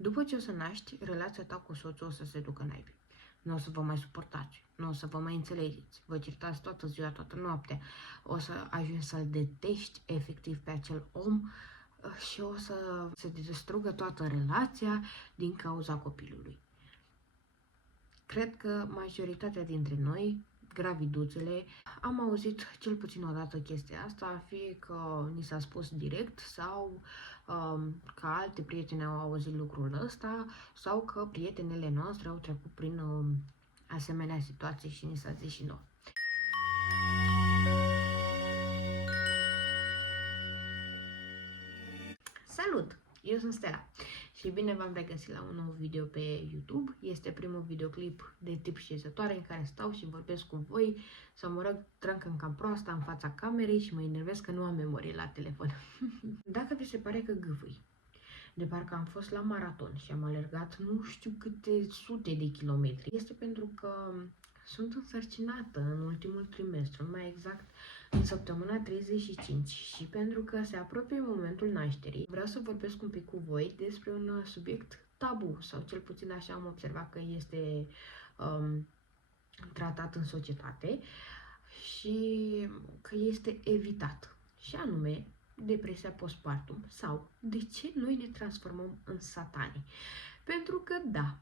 După ce o să naști, relația ta cu soțul o să se ducă naibii. Nu o să vă mai suportați, nu o să vă mai înțelegeți, vă certați toată ziua, toată noaptea, o să ajungi să-l detești efectiv pe acel om și o să se distrugă toată relația din cauza copilului. Cred că majoritatea dintre noi, graviduțele, am auzit cel puțin o dată chestia asta, fie că ni s-a spus direct sau că alte prietene au auzit lucrul ăsta sau că prietenele noastre au trecut prin asemenea situații și ni s-a zis și nouă. Salut! Eu sunt Stella și bine v-am regăsit la un nou video pe YouTube. Este primul videoclip de tip șezătoare în care stau și vorbesc cu voi sau mă rog, trâncă cam proasta în fața camerei și mă enervez că nu am memorie la telefon. Dacă vi se pare că gâfâi, de parcă am fost la maraton și am alergat nu știu câte sute de kilometri, este pentru că sunt însărcinată în ultimul trimestru, mai exact în săptămâna 35 și pentru că se apropie momentul nașterii, vreau să vorbesc un pic cu voi despre un subiect tabu, sau cel puțin așa am observat că este tratat în societate și că este evitat, și anume depresia postpartum sau de ce noi ne transformăm în satani. Pentru că da,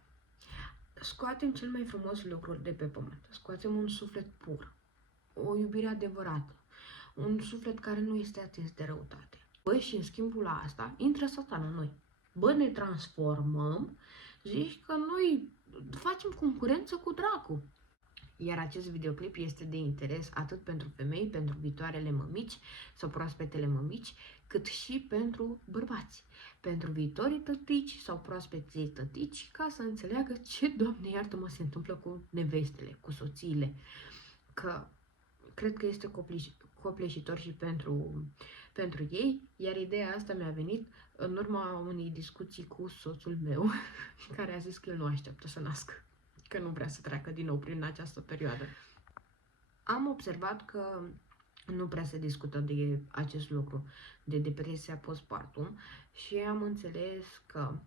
scoatem cel mai frumos lucru de pe pământ, scoatem un suflet pur, o iubire adevărată, un suflet care nu este atins de răutate. Bă, și în schimbul la asta intră satanul în noi. Bă, ne transformăm, zici că noi facem concurență cu dracu. Iar acest videoclip este de interes atât pentru femei, pentru viitoarele mămici sau proaspetele mămici, cât și pentru bărbați, pentru viitorii tătici sau proaspeții tătici, ca să înțeleagă ce, Doamne iartă-mă, se întâmplă cu nevestele, cu soțiile. Că cred că este copleșitor și pentru ei, iar ideea asta mi-a venit în urma unei discuții cu soțul meu, care a zis că el nu așteaptă să nască, că nu vrea să treacă din nou prin această perioadă. Am observat că nu prea se discută de acest lucru, de depresia postpartum, și am înțeles că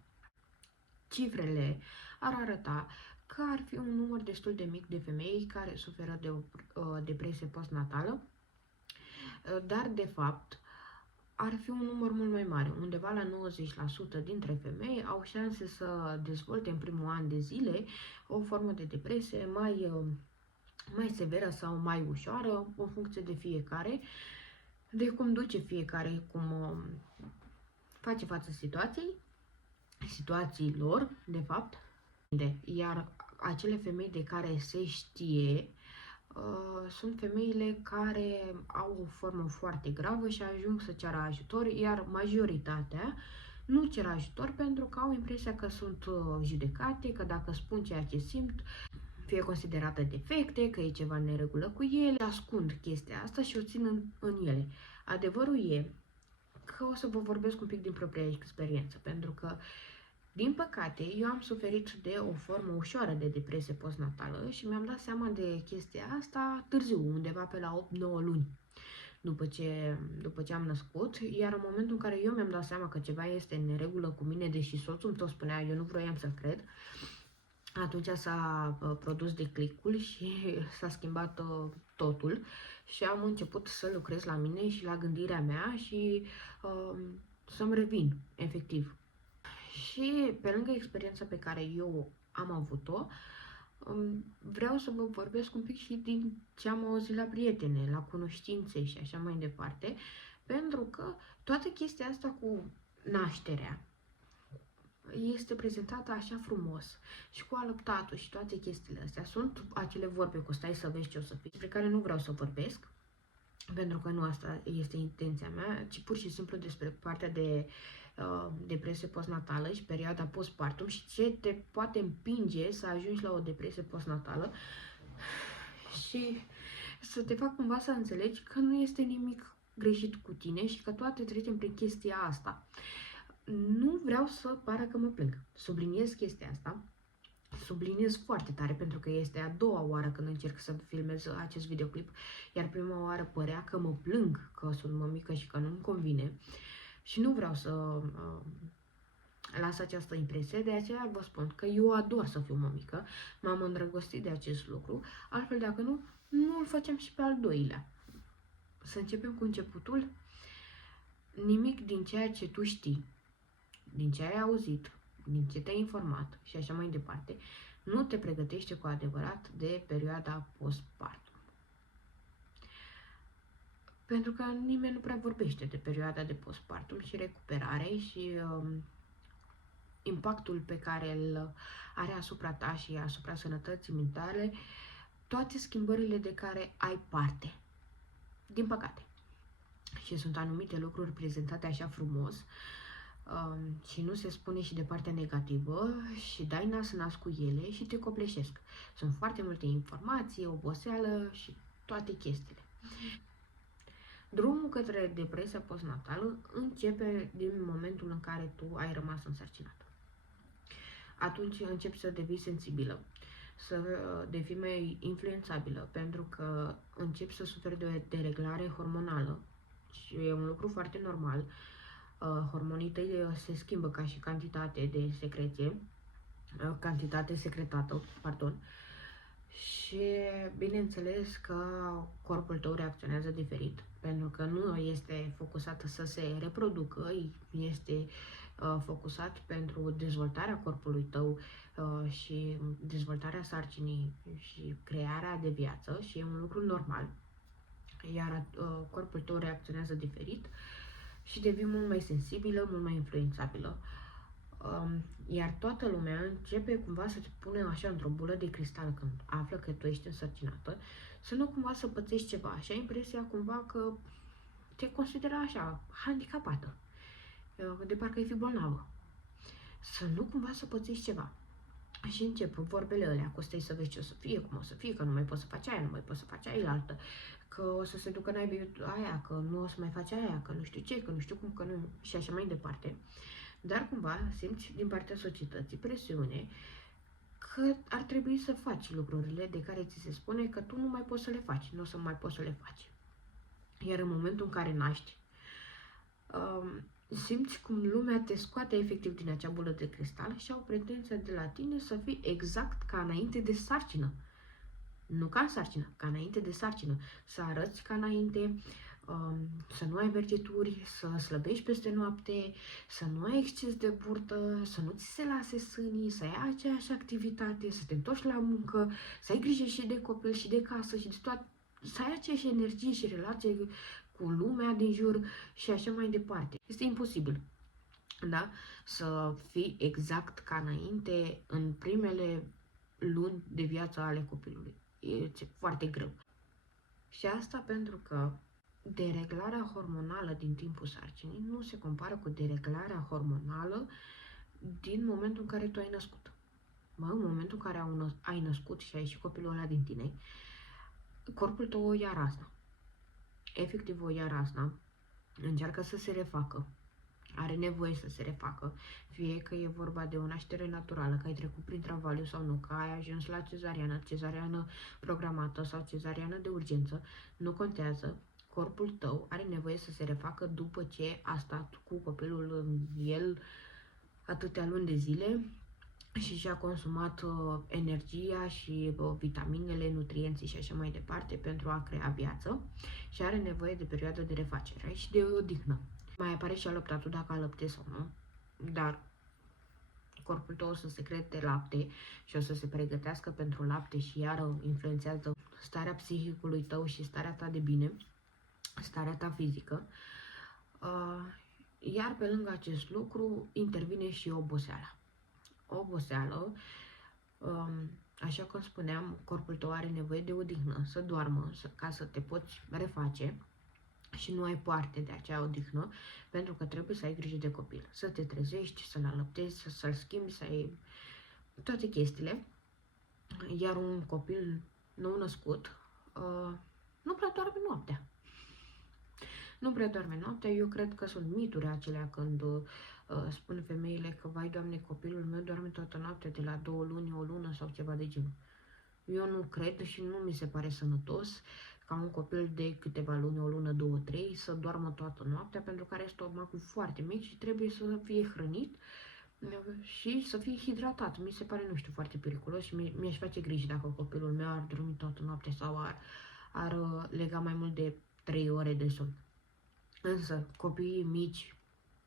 cifrele ar arăta că ar fi un număr destul de mic de femei care suferă de o depresie postnatală, dar de fapt ar fi un număr mult mai mare. Undeva la 90% dintre femei au șanse să dezvolte în primul an de zile o formă de depresie mai severă sau mai ușoară, în funcție de fiecare, de cum duce fiecare, cum face față situațiilor, de fapt. Iar acele femei de care se știe sunt femeile care au o formă foarte gravă și ajung să ceară ajutor, iar majoritatea nu cer ajutor pentru că au impresia că sunt judecate, că dacă spun ceea ce simt, fie considerată defecte, că e ceva în neregulă cu ele, ascund chestia asta și o țin în ele. Adevărul e că o să vă vorbesc un pic din propria experiență, pentru că din păcate, eu am suferit de o formă ușoară de depresie postnatală și mi-am dat seama de chestia asta târziu, undeva pe la 8-9 luni după ce am născut, iar în momentul în care eu mi-am dat seama că ceva este în neregulă cu mine, deși soțul îmi tot spunea, eu nu vroiam să cred, atunci s-a produs declicul și s-a schimbat totul și am început să lucrez la mine și la gândirea mea și să-mi revin, efectiv. Și pe lângă experiența pe care eu am avut-o, vreau să vă vorbesc un pic și din ce am auzit la prietene, la cunoștințe și așa mai departe, pentru că toată chestia asta cu nașterea este prezentată așa frumos și cu alăptatul și toate chestiile astea. Sunt acele vorbe cu stai să vezi ce o să fii, despre care nu vreau să vorbesc, pentru că nu asta este intenția mea, ci pur și simplu despre partea de depresie postnatală și perioada postpartum și ce te poate împinge să ajungi la o depresie postnatală și să te fac cumva să înțelegi că nu este nimic greșit cu tine și că toate trecem prin chestia asta. Nu vreau să pară că mă plâng. Subliniez chestia asta. Subliniez foarte tare pentru că este a doua oară când încerc să filmez acest videoclip, iar prima oară părea că mă plâng că sunt mămică și că nu-mi convine. Și nu vreau lasă această impresie, de aceea vă spun că eu ador să fiu mămică, m-am îndrăgostit de acest lucru, altfel dacă nu, nu îl facem și pe al doilea. Să începem cu începutul. Nimic din ceea ce tu știi, din ce ai auzit, din ce te-ai informat și așa mai departe, nu te pregătește cu adevărat de perioada postpartum. Pentru că nimeni nu prea vorbește de perioada de postpartum și recuperare și impactul pe care îl are asupra ta și asupra sănătății mentale, toate schimbările de care ai parte. Din păcate. Și sunt anumite lucruri prezentate așa frumos și nu se spune și de partea negativă și dai nas în nas cu ele și te copleșesc. Sunt foarte multe informații, oboseală și toate chestiile. Drumul către depresia postnatală începe din momentul în care tu ai rămas însărcinată. Atunci începi să devii sensibilă, să devii mai influențabilă, pentru că începi să suferi de o dereglare hormonală și e un lucru foarte normal. Hormonii tăi se schimbă ca și cantitate de secreție, cantitate secretată, pardon, și bineînțeles că corpul tău reacționează diferit, pentru că nu este focusat să se reproducă, este focusat pentru dezvoltarea corpului tău și dezvoltarea sarcinii și crearea de viață și e un lucru normal, iar corpul tău reacționează diferit și devii mult mai sensibilă, mult mai influențabilă. Iar toată lumea începe cumva să te pune așa într-o bulă de cristal când află că tu ești însărcinată, să nu cumva să pățești ceva, așa impresia cumva că te consideră așa, handicapată, de parcă ai fi bolnavă. Să nu cumva să pățești ceva. Și încep vorbele alea, că stai să vezi ce o să fie, cum o să fie, că nu mai poți să faci aia, nu mai poți să faci aia altă, că o să se ducă n-ai aia, că nu o să mai faci aia, că nu știu ce, că nu știu cum, că nu, și așa mai departe. Dar cumva simți din partea societății presiune că ar trebui să faci lucrurile de care ți se spune că tu nu mai poți să le faci, nu o să mai poți să le faci. Iar în momentul în care naști, simți cum lumea te scoate efectiv din acea bulă de cristal și au pretenția de la tine să fii exact ca înainte de sarcină. Nu ca în sarcină, ca înainte de sarcină. Să arăți ca înainte, să nu ai vergeturi, să slăbești peste noapte, să nu ai exces de burtă, să nu ți se lase sânii, să ai aceeași activitate, să te întorci la muncă, să ai grijă și de copil și de casă și de toate, să ai aceeași energie și relație cu lumea din jur și așa mai departe. Este imposibil, da? Să fii exact ca înainte în primele luni de viață ale copilului. E foarte greu. Și asta pentru că dereglarea hormonală din timpul sarcinii nu se compară cu dereglarea hormonală din momentul în care tu ai născut. În momentul în care ai născut și ai ieșit copilul ăla din tine, corpul tău o ia razna. Efectiv o ia razna, încearcă să se refacă, are nevoie să se refacă, fie că e vorba de o naștere naturală, că ai trecut prin travaliu sau nu, că ai ajuns la cezariană programată sau cezariană de urgență, nu contează, corpul tău are nevoie să se refacă după ce a stat cu copilul în el atâtea luni de zile și și-a consumat energia și vitaminele, nutrienții și așa mai departe pentru a crea viață și are nevoie de perioadă de refacere și de odihnă. Mai apare și alăptatul dacă alăptezi sau nu, dar corpul tău o să secrete lapte și o să se pregătească pentru lapte și iară influențează starea psihicului tău și starea ta de bine, starea ta fizică, iar pe lângă acest lucru intervine și oboseala. Oboseală, așa cum spuneam, corpul tău are nevoie de odihnă, să doarmă, ca să te poți reface și nu ai parte de acea odihnă, pentru că trebuie să ai grijă de copil, să te trezești, să-l alăptezi, să-l schimbi, să ai toate chestiile. Iar un copil nou născut nu prea doarme noaptea. Nu prea doarme noaptea, eu cred că sunt mituri acelea când spun femeile că, vai Doamne, copilul meu doarme toată noaptea de la 2 luni, o lună sau ceva de genul. Eu nu cred și nu mi se pare sănătos ca un copil de câteva luni, o lună, 2, 3, să doarmă toată noaptea, pentru că are stomacul foarte mic și trebuie să fie hrănit și să fie hidratat. Mi se pare, nu știu, foarte periculos și mi-aș face griji dacă copilul meu ar dormi toată noaptea sau ar lega mai mult de 3 ore de somn. Însă, copiii mici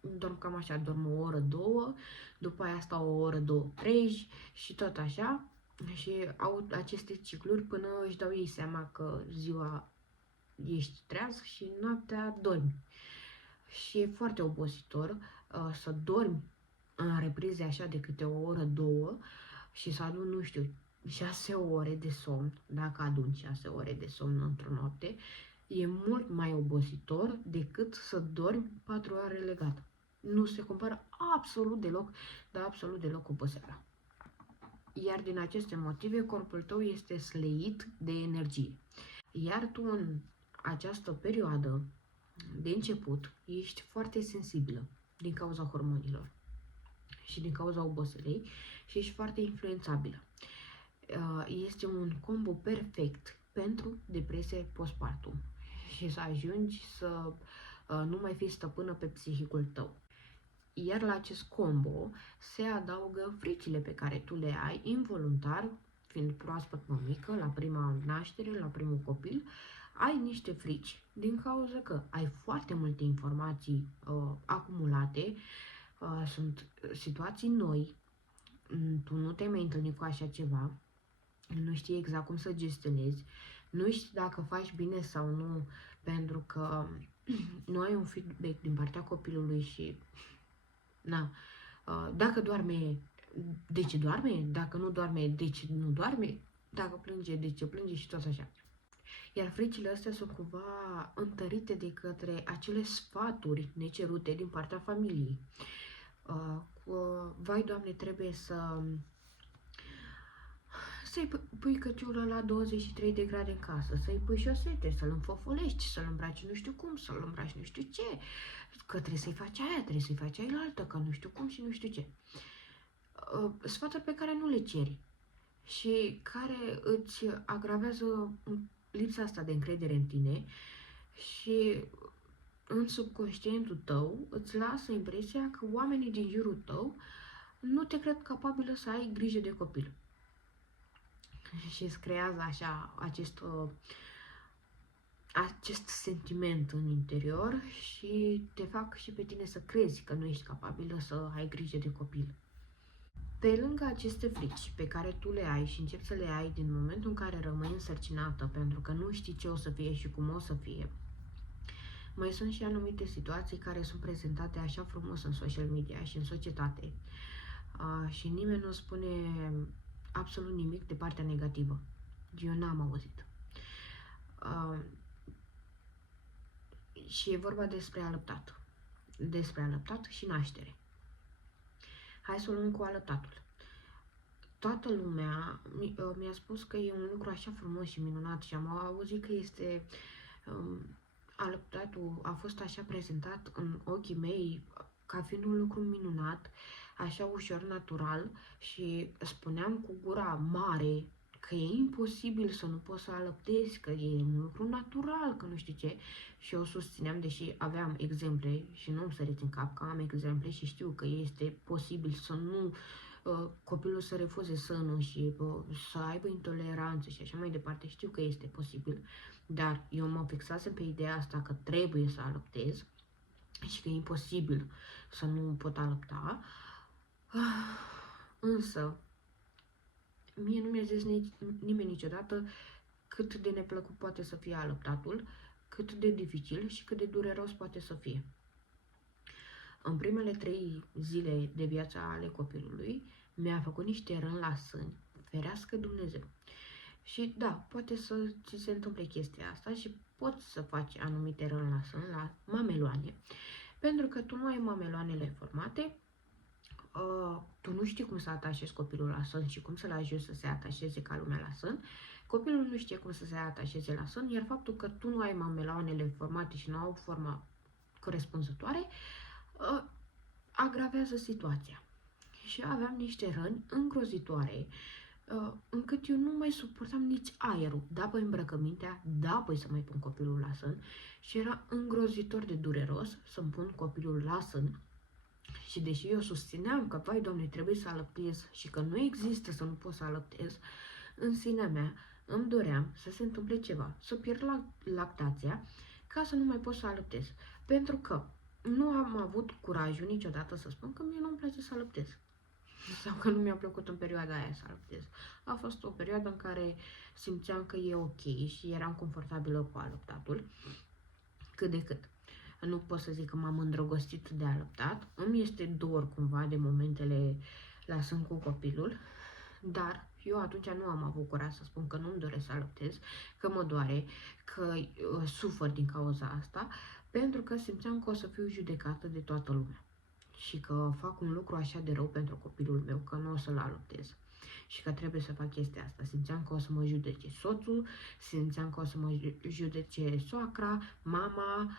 dorm cam așa, dorm o oră, două, după aia stau o oră, două, trei și tot așa. Și au aceste cicluri până își dau ei seama că ziua ești treaz și noaptea dormi. Și e foarte obositor să dormi în reprize așa de câte o oră, două și să adun, nu știu, 6 ore de somn, dacă adun 6 ore de somn într-o noapte, e mult mai obositor decât să dormi 4 ore legat. Nu se compară absolut deloc, dar absolut deloc oboseala. Iar din aceste motive, corpul tău este slăit de energie. Iar tu în această perioadă de început ești foarte sensibilă din cauza hormonilor și din cauza oboselei și ești foarte influențabilă. Este un combo perfect pentru depresie postpartum și să ajungi să nu mai fii stăpână pe psihicul tău. Iar la acest combo se adaugă fricile pe care tu le ai involuntar, fiind proaspăt mămică, la prima naștere, la primul copil, ai niște frici din cauza că ai foarte multe informații acumulate, sunt situații noi, tu nu te-ai mai întâlnit cu așa ceva, nu știi exact cum să gestionezi, nu știi dacă faci bine sau nu, pentru că nu ai un feedback din partea copilului și na, dacă doarme, de ce doarme? Dacă nu doarme, de ce nu doarme? Dacă plânge, de ce plânge și tot așa. Iar fricile astea sunt cumva întărite de către acele sfaturi necerute din partea familiei. Vai, Doamne, trebuie să-i pui căciulă la 23 de grade în casă, să-i pui șosete, să-l înfofolești, să-l îmbraci nu știu cum, să-l îmbraci nu știu ce, că trebuie să-i faci aia, trebuie să-i faci ailaltă, că nu știu cum și nu știu ce. Sfaturi pe care nu le ceri și care îți agravează lipsa asta de încredere în tine și în subconștientul tău îți lasă impresia că oamenii din jurul tău nu te cred capabilă să ai grijă de copil. Și îți creează așa acest sentiment în interior și te fac și pe tine să crezi că nu ești capabilă să ai grijă de copil. Pe lângă aceste frici pe care tu le ai și începi să le ai din momentul în care rămâi însărcinată pentru că nu știi ce o să fie și cum o să fie, mai sunt și anumite situații care sunt prezentate așa frumos în social media și în societate și nimeni nu spune absolut nimic de partea negativă. Eu n-am auzit. Și e vorba despre alăptat. Despre alăptat și naștere. Hai să o luăm cu alăptatul. Toată lumea mi-a spus că e un lucru așa frumos și minunat și am auzit că este alăptatul a fost așa prezentat în ochii mei ca fiind un lucru minunat, așa ușor natural și spuneam cu gura mare că e imposibil să nu poți să alăptezi, că e un lucru natural, că nu știu ce. Și eu susțineam, deși aveam exemple și nu îmi săriți în cap că am exemple și știu că este posibil să nu copilul să refuze sânul și să aibă intoleranță și așa mai departe, știu că este posibil, dar eu mă fixasem pe ideea asta că trebuie să alăptez și că e imposibil să nu pot alăpta. Însă, mie nu mi-a zis nimeni niciodată cât de neplăcut poate să fie alăptatul, cât de dificil și cât de dureros poate să fie. În primele 3 zile de viața ale copilului, mi-a făcut niște răni la sâni, ferească Dumnezeu. Și da, poate să ți se întâmple chestia asta și poți să faci anumite răni la sân, la mameloane, pentru că tu nu ai mameloanele formate, tu nu știi cum să atașezi copilul la sân și cum să-l ajuți să se atașeze ca lumea la sân, copilul nu știe cum să se atașeze la sân, iar faptul că tu nu ai mameloanele formate și nu au forma corespunzătoare, agravează situația. Și aveam niște răni îngrozitoare, încât eu nu mai suportam nici aerul. Da, păi îmbrăcămintea, da, păi să mai pun copilul la sân și era îngrozitor de dureros să-mi pun copilul la sân Și deși eu susțineam că, vai Doamne, trebuie să alăptez și că nu există să nu pot să alăptez, în sinea mea îmi doream să se întâmple ceva, să pierd lactația ca să nu mai pot să alăptez. Pentru că nu am avut curajul niciodată să spun că mie nu-mi place să alăptez. Sau că nu mi-a plăcut în perioada aia să alăptez. A fost o perioadă în care simțeam că e ok și eram confortabilă cu alăptatul, cât de cât. Nu pot să zic că m-am îndrăgostit de alăptat. Îmi este dor cumva de momentele la sân cu copilul, dar eu atunci nu am avut curaj să spun că nu-mi doresc să alăptez, că mă doare, că sufăr din cauza asta, pentru că simțeam că o să fiu judecată de toată lumea și că fac un lucru așa de rău pentru copilul meu, că nu o să-l alăptez și că trebuie să fac chestia asta. Simțeam că o să mă judece soțul, simțeam că o să mă judece soacra, mama,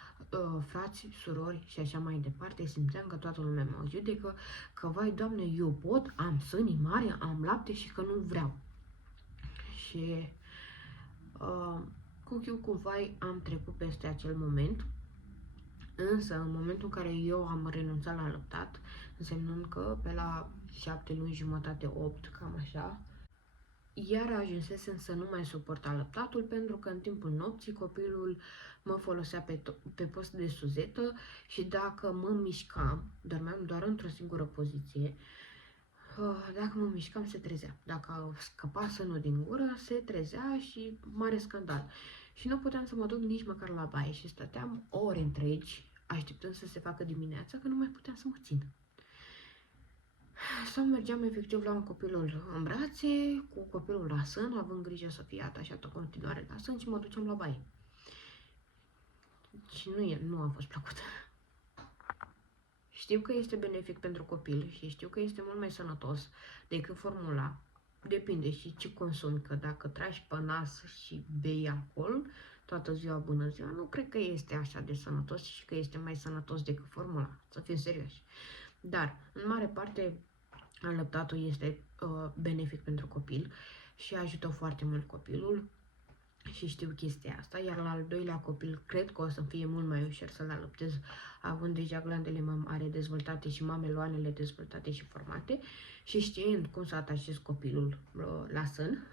frați, surori și așa mai departe. Simțeam că toată lumea mă judecă, că vai Doamne, eu pot, am sânii mari, am lapte și că nu vreau. Și cu chiu cu vai am trecut peste acel moment. Însă, în momentul în care eu am renunțat la lăptat, însemnând că pe la 7 luni jumătate, 8, cam așa, iar ajunsesem să nu mai suport alăptatul, pentru că în timpul nopții copilul mă folosea pe post de suzetă și dacă mă mișcam, dormeam doar într-o singură poziție, dacă mă mișcam se trezea. Dacă scăpa sânul din gură, se trezea și mare scandal. Și nu puteam să mă duc nici măcar la baie și stăteam ore întregi așteptând să se facă dimineața, că nu mai puteam să mă țin. Sau mergeam efectiv la un copilul în brațe, cu copilul la sân, având grijă să fie atașat în continuare la sân și mă duceam la baie. Și nu a fost plăcut. Știu că este benefic pentru copil și știu că este mult mai sănătos decât formula. Depinde și ce consumi, că dacă tragi pe nas și bei alcool toată ziua, bună ziua, nu cred că este așa de sănătos și că este mai sănătos decât formula, să fim serioși. Dar, în mare parte, alăptatul este benefic pentru copil și ajută foarte mult copilul și știu chestia asta, iar la al doilea copil cred că o să fie mult mai ușor să-l alăptez, având deja glandele mamare dezvoltate și mameloanele dezvoltate și formate și știind cum să atașez copilul la sân.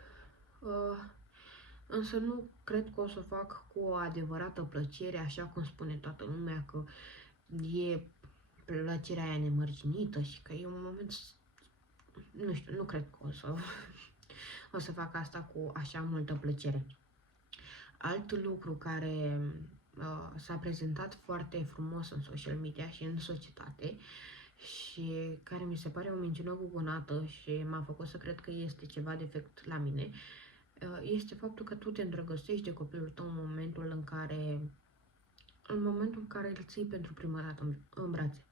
Însă nu cred că o să o fac cu o adevărată plăcere, așa cum spune toată lumea, că e plăcerea aia nemărginită și că e un moment, nu știu, nu cred că o să fac asta cu așa multă plăcere. Alt lucru care s-a prezentat foarte frumos în social media și în societate și care mi se pare o minciună gugonată și m-a făcut să cred că este ceva defect la mine, este faptul că tu te îndrăgostești de copilul tău în momentul în care îl ții pentru prima dată în brațe.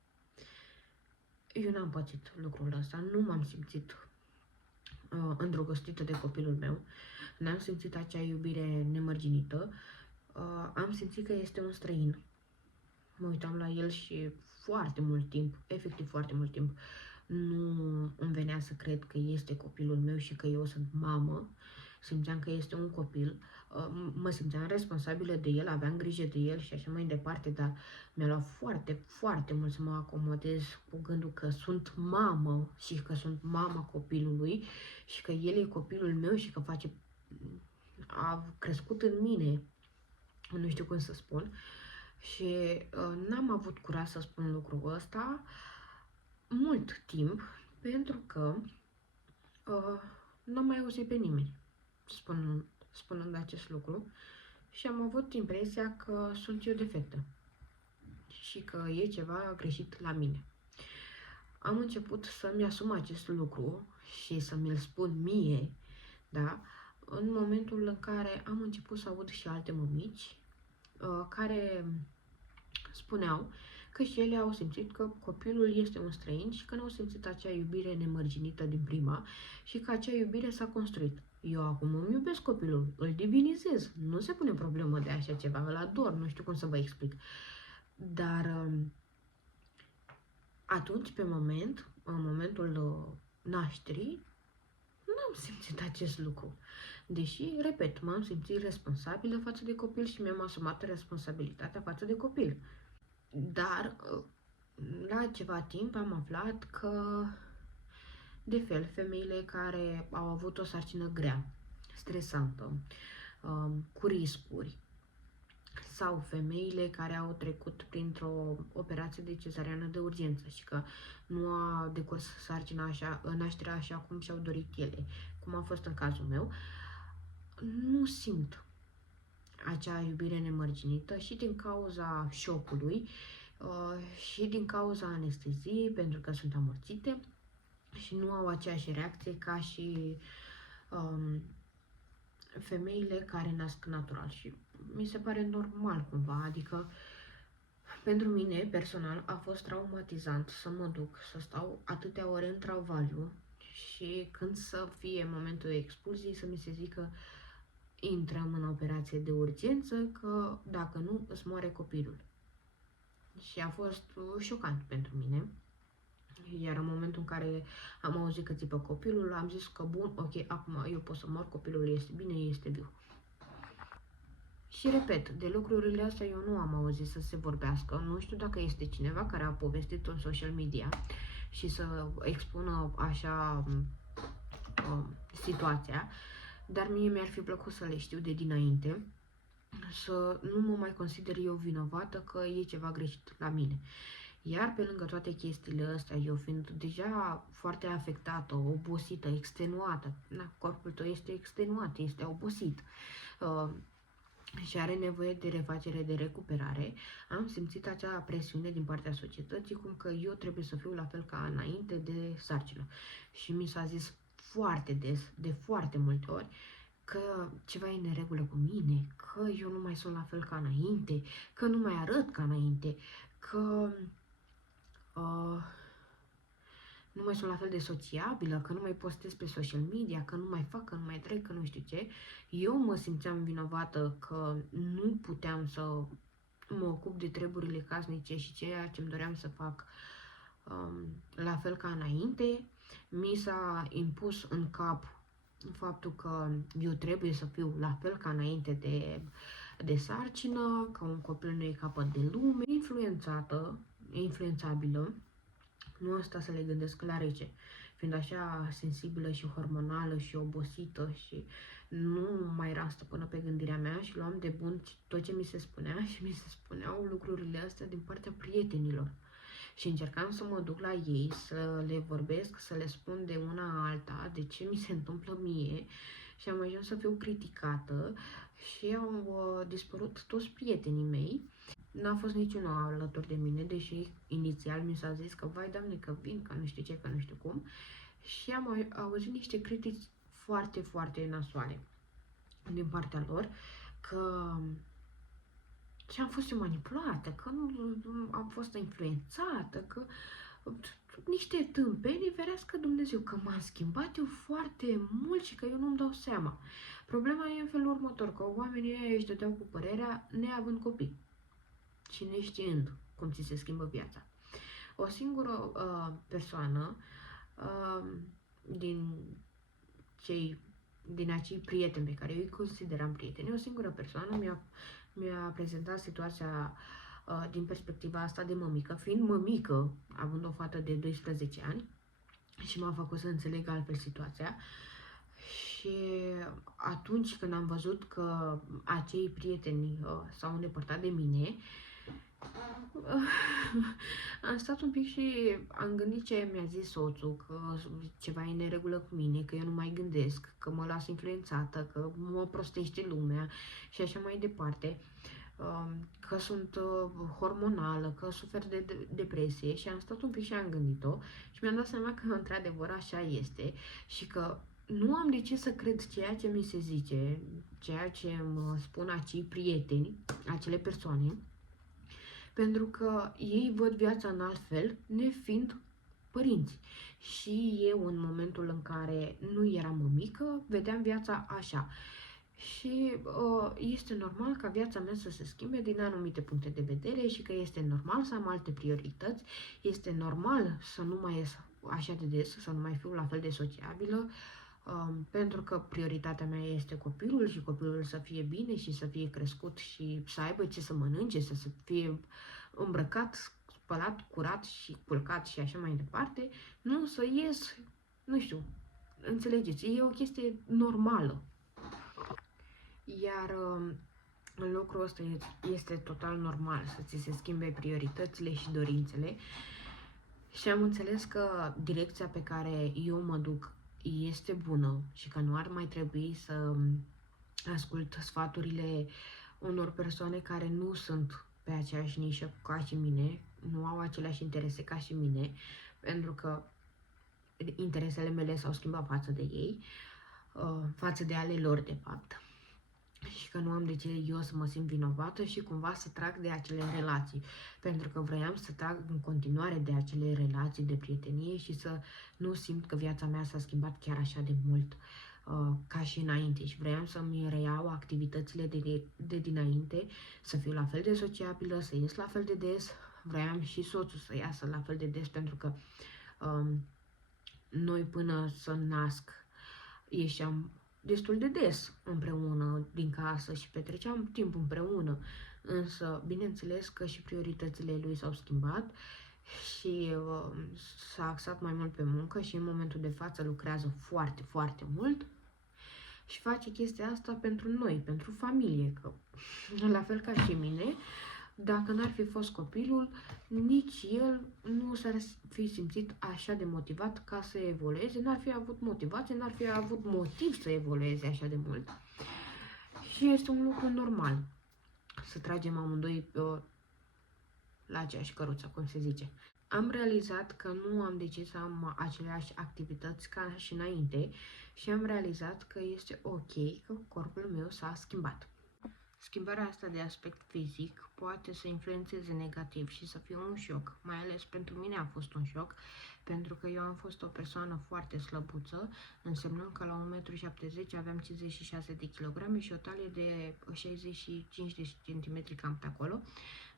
Eu n-am pățit lucrul ăsta, nu m-am simțit îndrăgostită de copilul meu, n-am simțit acea iubire nemărginită, am simțit că este un străin. Mă uitam la el și foarte mult timp, efectiv foarte mult timp, nu îmi venea să cred că este copilul meu și că eu sunt mamă. Simțeam că este un copil, mă simțeam responsabilă de el, aveam grijă de el și așa mai departe, dar mi-a luat foarte, foarte mult să mă acomodez cu gândul că sunt mamă și că sunt mama copilului și că el e copilul meu și că a crescut în mine, nu știu cum să spun, și n-am avut curaj să spun lucrul ăsta mult timp, pentru că n-am mai auzit pe nimeni spunând acest lucru și am avut impresia că sunt eu defectă și că e ceva greșit la mine. Am început să-mi asum acest lucru și să mi-l spun mie, da, în momentul în care am început să aud și alte mămici care spuneau că și ele au simțit că copilul este un străin și că nu au simțit acea iubire nemărginită din prima și că acea iubire s-a construit. Eu acum îmi iubesc copilul, îl divinizez, nu se pune problemă de așa ceva, îl ador, nu știu cum să vă explic. Dar atunci, în momentul nașterii, n-am simțit acest lucru. Deși, repet, m-am simțit responsabilă față de copil și mi-am asumat responsabilitatea față de copil. Dar la ceva timp am aflat că, de fel, femeile care au avut o sarcină grea, stresantă, cu riscuri, sau femeile care au trecut printr-o operație de cezariană de urgență și că nu a decurs sarcina așa, nașterea așa cum și-au dorit ele, cum a fost în cazul meu, nu simt acea iubire nemărginită și din cauza șocului și din cauza anesteziei, pentru că sunt amorțite și nu au aceeași reacție ca și um, femeile care nasc natural. Și mi se pare normal cumva, adică pentru mine, personal, a fost traumatizant să mă duc, să stau atâtea ore în travaliu și când să fie momentul expulziei să mi se zică intrăm în operație de urgență, că dacă nu îți moare copilul. Și a fost șocant pentru mine. Iar în momentul în care am auzit că țipă copilul, am zis că bun, ok, acum eu pot să mor, copilul este bine, este viu. Și repet, de lucrurile astea eu nu am auzit să se vorbească. Nu știu dacă este cineva care a povestit în social media și să expună așa situația, dar mie mi-ar fi plăcut să le știu de dinainte, să nu mă mai consider eu vinovată că e ceva greșit la mine. Iar pe lângă toate chestiile astea, eu fiind deja foarte afectată, obosită, extenuată, corpul tău este extenuat, este obosit, și are nevoie de refacere, de recuperare, am simțit acea presiune din partea societății, cum că eu trebuie să fiu la fel ca înainte de sarcină. Și mi s-a zis foarte des, de foarte multe ori, că ceva e în neregulă cu mine, că eu nu mai sunt la fel ca înainte, că nu mai arăt ca înainte, că nu mai sunt la fel de sociabilă, că nu mai postez pe social media, că nu mai fac, că nu mai trec, că nu știu ce. Eu mă simțeam vinovată că nu puteam să mă ocup de treburile casnice și ceea ce îmi doream să fac la fel ca înainte. Mi s-a impus în cap faptul că eu trebuie să fiu la fel ca înainte de sarcină, că un copil nu e capăt de lume, influențabilă. Nu asta să le gândesc la rece, fiind așa sensibilă și hormonală și obosită și nu mai era stăpână pe gândirea mea și luam de bun tot ce mi se spunea și mi se spuneau lucrurile astea din partea prietenilor. Și încercam să mă duc la ei, să le vorbesc, să le spun de una alta de ce mi se întâmplă mie și am ajuns să fiu criticată și au dispărut toți prietenii mei. N-a fost niciunul alături de mine, deși inițial mi s-a zis că, vai, Doamne, că vin, că nu știu ce, că nu știu cum. Și am auzit niște critici foarte, foarte nasoale din partea lor, că și am fost eu manipulată, că nu am fost influențată, că niște tâmpenii, ferească Dumnezeu, că m-am schimbat eu foarte mult și că eu nu-mi dau seama. Problema e în felul următor, că oamenii ăia își dădeau cu părerea neavând copii și neștiind cum ți se schimbă viața. O singură persoană din acei prieteni pe care eu îi consideram prieteni, o singură persoană mi-a prezentat situația din perspectiva asta de mămică, fiind mămică, având o fată de 12 ani, și m-a făcut să înțeleg altfel situația. Și atunci când am văzut că acei prieteni s-au îndepărtat de mine, am stat un pic și am gândit ce mi-a zis soțul, că ceva e în neregulă cu mine, că eu nu mai gândesc, că mă las influențată, că mă prostește lumea și așa mai departe, că sunt hormonală, că sufer de depresie și am stat un pic și am gândit-o și mi-am dat seama că într-adevăr așa este și că nu am de ce să cred ceea ce mi se zice, ceea ce îmi spun acei prieteni, acele persoane, pentru că ei văd viața în alt fel, nefiind părinți. Și eu, în momentul în care nu eram mămică, vedeam viața așa. Și este normal ca viața mea să se schimbe din anumite puncte de vedere și că este normal să am alte priorități, este normal să nu mai ies așa de des, să nu mai fiu la fel de sociabilă, pentru că prioritatea mea este copilul și copilul să fie bine și să fie crescut și să aibă ce să mănânce, să fie îmbrăcat spălat, curat și culcat și așa mai departe, nu să ies, nu știu, înțelegeți, e o chestie normală. Iar lucrul ăsta este total normal, să ți se schimbe prioritățile și dorințele. Și am înțeles că direcția pe care eu mă duc este bună și că nu ar mai trebui să ascult sfaturile unor persoane care nu sunt pe aceeași nișă ca și mine, nu au aceleași interese ca și mine, pentru că interesele mele s-au schimbat față de ei, față de ale lor, de fapt. Și că nu am de ce eu să mă simt vinovată și cumva să trag de acele relații. Pentru că vroiam să trag în continuare de acele relații de prietenie și să nu simt că viața mea s-a schimbat chiar așa de mult ca și înainte. Și vroiam să-mi reiau activitățile de dinainte, să fiu la fel de sociabilă, să ies la fel de des. Vroiam și soțul să iasă la fel de des pentru că noi până să nasc ieșeam destul de des împreună din casă și petreceam timp împreună, însă bineînțeles că și prioritățile lui s-au schimbat și s-a axat mai mult pe muncă și în momentul de față lucrează foarte, foarte mult și face chestia asta pentru noi, pentru familie, că la fel ca și mine, dacă n-ar fi fost copilul, nici el nu s-ar fi simțit așa de motivat ca să evolueze, n-ar fi avut motivație, n-ar fi avut motiv să evolueze așa de mult. Și este un lucru normal să tragem amândoi la aceeași căruță, cum se zice. Am realizat că nu am de ce să am aceleași activități ca și înainte și am realizat că este ok că corpul meu s-a schimbat. Schimbarea asta de aspect fizic poate să influențeze negativ și să fie un șoc, mai ales pentru mine a fost un șoc, pentru că eu am fost o persoană foarte slăbuță, însemnând că la 1,70 m aveam 56 de kg și o talie de 65 de cm cam pe acolo,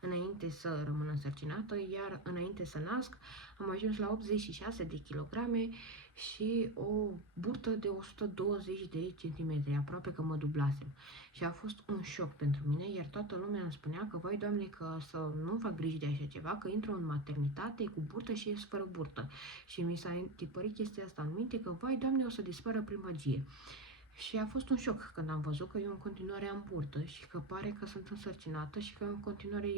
înainte să rămân însărcinată, iar înainte să nasc am ajuns la 86 de kilograme și o burtă de 120 de centimetri, aproape că mă dublasem. Și a fost un șoc pentru mine, iar toată lumea îmi spunea că, vai Doamne, că să nu fac griji de așa ceva, că intru în maternitate cu burtă și ies fără burtă. Și mi s-a tipărit chestia asta în minte că, vai Doamne, o să dispară primăgie. Și a fost un șoc când am văzut că eu în continuare am burtă și că pare că sunt însărcinată și că în continuare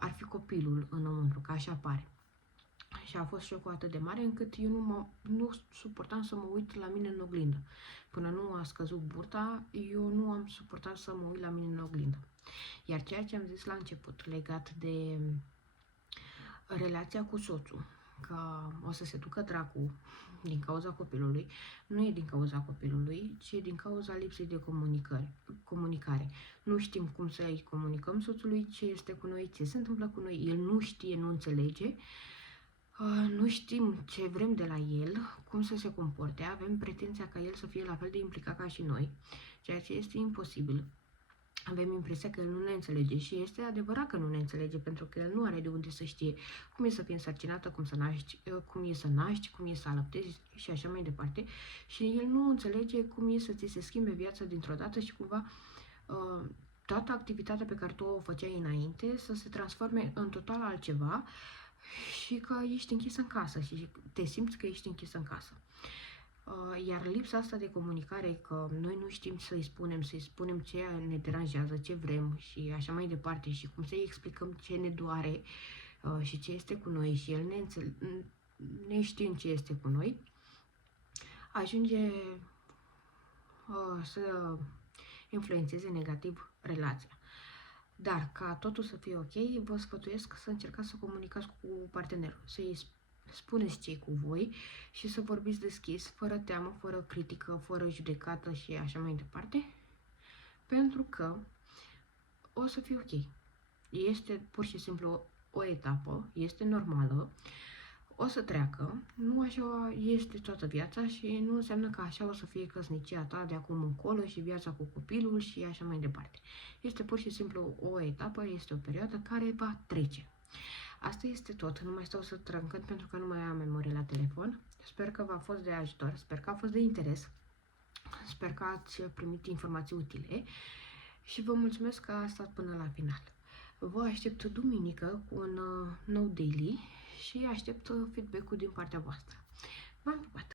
ar fi copilul înăuntru, că așa pare. Și a fost șocul atât de mare încât eu nu suportam să mă uit la mine în oglindă. Până nu a scăzut burta, eu nu am suportat să mă uit la mine în oglindă. Iar ceea ce am zis la început, legat de relația cu soțul, că o să se ducă dracu din cauza copilului, nu e din cauza copilului, ci e din cauza lipsei de comunicare. Nu știm cum să-i comunicăm soțului ce este cu noi, ce se întâmplă cu noi, el nu știe, nu înțelege. Nu știm ce vrem de la el, cum să se comporte, avem pretenția ca el să fie la fel de implicat ca și noi, ceea ce este imposibil. Avem impresia că el nu ne înțelege și este adevărat că nu ne înțelege, pentru că el nu are de unde să știe cum e să fii însărcinată, cum e să naști, cum e să alăptezi și așa mai departe. Și el nu înțelege cum e să ți se schimbe viața dintr-o dată și cumva toată activitatea pe care tu o făceai înainte să se transforme în total altceva și că ești închis în casă și te simți că ești închis în casă. Iar lipsa asta de comunicare, că noi nu știm să-i spunem ce ne deranjează, ce vrem și așa mai departe și cum să-i explicăm ce ne doare și ce este cu noi și el neștiind ce este cu noi, ajunge să influențeze negativ relația. Dar ca totul să fie ok, vă sfătuiesc să încercați să comunicați cu partenerul, să-i spuneți ce cu voi și să vorbiți deschis, fără teamă, fără critică, fără judecată și așa mai departe, pentru că o să fie ok. Este pur și simplu o etapă, este normală, o să treacă, nu așa este toată viața și nu înseamnă că așa o să fie căsnicia ta de acum încolo și viața cu copilul și așa mai departe. Este pur și simplu o etapă, este o perioadă care va trece. Asta este tot, nu mai stau să trâncăt pentru că nu mai am memorie la telefon. Sper că v-a fost de ajutor, sper că a fost de interes, sper că ați primit informații utile și vă mulțumesc că ați stat până la final. Vă aștept duminică cu un nou daily și aștept feedback-ul din partea voastră. V-am pupat!